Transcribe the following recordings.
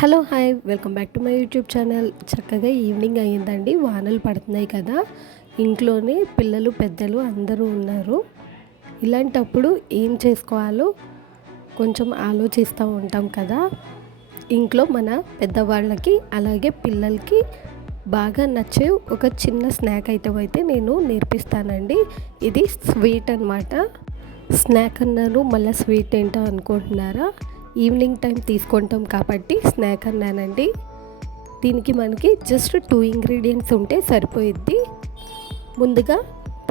Hello hi welcome back to my YouTube channel. చక్కగా evening అయ్యిందండి, వానలు పడుతున్నాయి కదా. ఇంట్లోనే పిల్లలు పెద్దలు అందరూ ఉన్నారు. ఇలాంటప్పుడు ఏం చేసుకోవాలో కొంచెం ఆలోచిస్తూ ఉంటాం కదా. ఇంట్లో మన పెద్దవాళ్ళకి అలాగే పిల్లలకి బాగా నచ్చే ఒక చిన్న స్నాక్ ఐటమ్ అయితే నేను నేర్పిస్తానండి. ఇది స్వీట్ అన్నమాట. స్నాక్ అన్నాను, మళ్ళీ స్వీట్ ఏంటో అనుకుంటున్నారా? ఈవినింగ్ టైం తీసుకుంటాం కాబట్టి స్నాక్ అన్నానండి. దీనికి మనకి జస్ట్ 2 ఇంగ్రీడియంట్స్ ఉంటే సరిపోయిద్ది. ముందుగా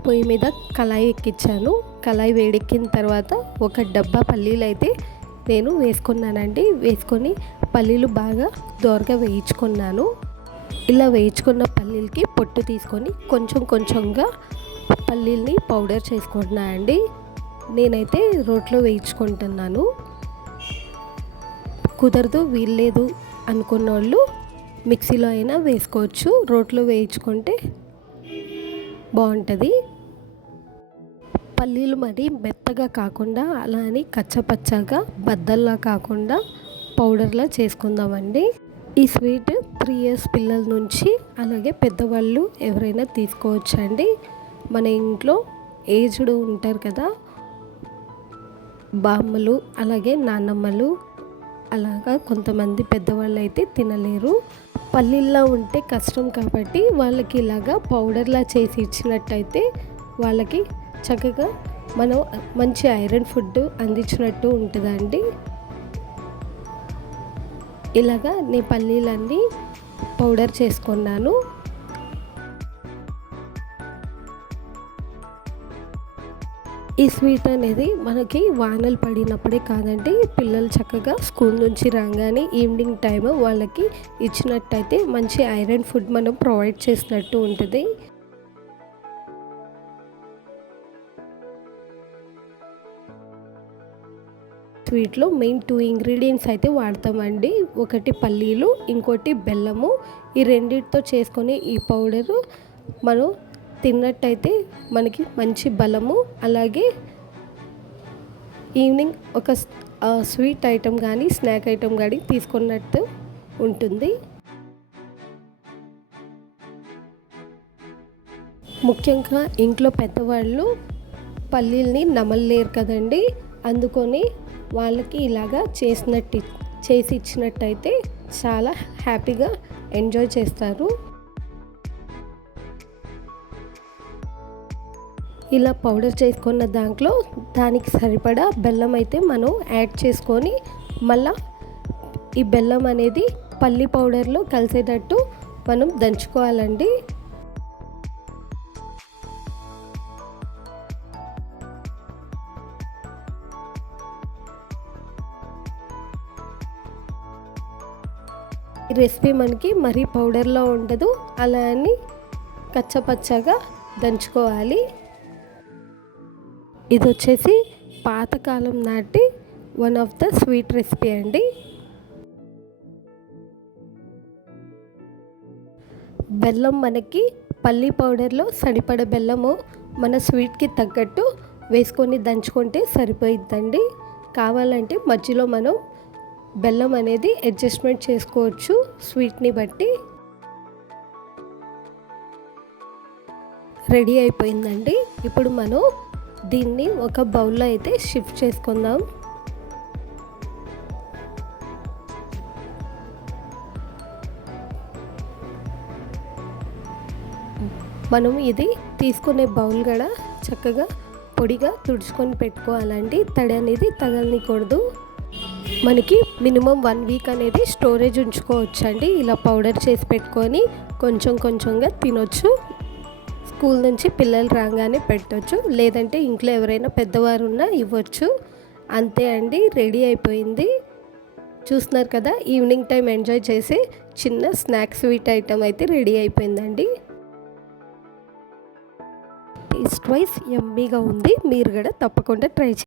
పొయ్యి మీద కళాయి ఎక్కించాను. కళాయి వేడెక్కిన తర్వాత ఒక డబ్బా పల్లీలు అయితే నేను వేసుకున్నానండి. వేసుకొని పల్లీలు బాగా దోరగా వేయించుకున్నాను. ఇలా వేయించుకున్న పల్లీలకి పొట్టు తీసుకొని కొంచెం కొంచెంగా పల్లీల్ని పౌడర్ చేసుకుంటున్నాను అండి. నేనైతే రోట్లో వేయించుకుంటున్నాను. కుదరదు వీల్లేదు అనుకున్న వాళ్ళు మిక్సీలో అయినా వేసుకోవచ్చు. రోట్లో వేయించుకుంటే బాగుంటుంది. పల్లీలు మరి మెత్తగా కాకుండా అలా అని కచ్చపచ్చగా బద్దల్లా కాకుండా పౌడర్లా చేసుకుందామండి. ఈ స్వీట్ 3 years పిల్లల నుంచి అలాగే పెద్దవాళ్ళు ఎవరైనా తీసుకోవచ్చండి. మన ఇంట్లో ఏజ్డ్ ఉంటారు కదా, బామ్మలు అలాగే నాన్నమ్మలు, అలాగా కొంతమంది పెద్దవాళ్ళు అయితే తినలేరు. పల్లీల్లో ఉంటే కష్టం కాబట్టి వాళ్ళకి ఇలాగా పౌడర్లా చేసి ఇచ్చినట్టయితే వాళ్ళకి చక్కగా మనం మంచి ఐరన్ ఫుడ్ అందించినట్టు ఉంటుందండి. ఇలాగా నేను పల్లీలన్నీ పౌడర్ చేసుకున్నాను. ఈ స్వీట్ అనేది మనకి వానలు పడినప్పుడే కాదండి, పిల్లలు చక్కగా స్కూల్ నుంచి రాగానే ఈవినింగ్ టైం వాళ్ళకి ఇచ్చినట్టయితే మంచి ఐరన్ ఫుడ్ మనం ప్రొవైడ్ చేసినట్టు ఉంటుంది. స్వీట్లో మెయిన్ 2 ఇంగ్రీడియంట్స్ అయితే వాడతామండి. ఒకటి పల్లీలు, ఇంకోటి బెల్లము. ఈ రెండింటితో చేసుకొని ఈ పౌడరు మనం తిన్నట్టయితే మనకి మంచి బలము, అలాగే ఈవినింగ్ ఒక స్వీట్ ఐటెం కానీ స్నాక్ ఐటెం కానీ తీసుకున్నట్టు ఉంటుంది. ముఖ్యంగా ఇంట్లో పెద్దవాళ్ళు పల్లీల్ని నమలలేరు కదండి. అందుకొని వాళ్ళకి ఇలాగా చేసి ఇచ్చినట్టయితే చాలా హ్యాపీగా ఎంజాయ్ చేస్తారు. ఇలా పౌడర్ చేసుకున్న దాంట్లో దానికి సరిపడా బెల్లం అయితే మనం యాడ్ చేసుకొని మళ్ళీ ఈ బెల్లం అనేది పల్లి పౌడర్లో కలిసేటట్టు మనం దంచుకోవాలండి. ఈ రెసిపీ మనకి మరీ పౌడర్లో ఉండదు, అలా అని కచ్చపచ్చగా దంచుకోవాలి. ఇది వచ్చేసి పాతకాలం నాటి one of the sweet recipe అండి. బెల్లం మనకి పల్లి పౌడర్లో సరిపడ బెల్లము మన స్వీట్కి తగ్గట్టు వేసుకొని దంచుకుంటే సరిపోయిద్దండి. కావాలంటే మధ్యలో మనం బెల్లం అనేది అడ్జస్ట్మెంట్ చేసుకోవచ్చు స్వీట్ని బట్టి. రెడీ అయిపోయిందండి. ఇప్పుడు మనం దీన్ని ఒక బౌల్లో అయితే షిఫ్ట్ చేసుకుందాం. మనం ఇది తీసుకునే బౌల్ కూడా చక్కగా పొడిగా తుడుచుకొని పెట్టుకోవాలండి. తడి అనేది తగలనికూడదు. మనకి మినిమం 1 week అనేది స్టోరేజ్ ఉంచుకోవచ్చండి. ఇలా పౌడర్ చేసి పెట్టుకొని కొంచెం కొంచెంగా తినొచ్చు. స్కూల్ నుంచి పిల్లలు రాగానే పెట్టవచ్చు, లేదంటే ఇంట్లో ఎవరైనా పెద్దవారు ఉన్నా ఇవ్వచ్చు. అంతే అండి, రెడీ అయిపోయింది. చూస్తున్నారు కదా, ఈవినింగ్ టైం ఎంజాయ్ చేసే చిన్న స్నాక్ స్వీట్ ఐటమ్ అయితే రెడీ అయిపోయిందండి. టేస్ట్ వైజ్ యమ్మీగా ఉంది. మీరు కూడా తప్పకుండా ట్రై చేయండి.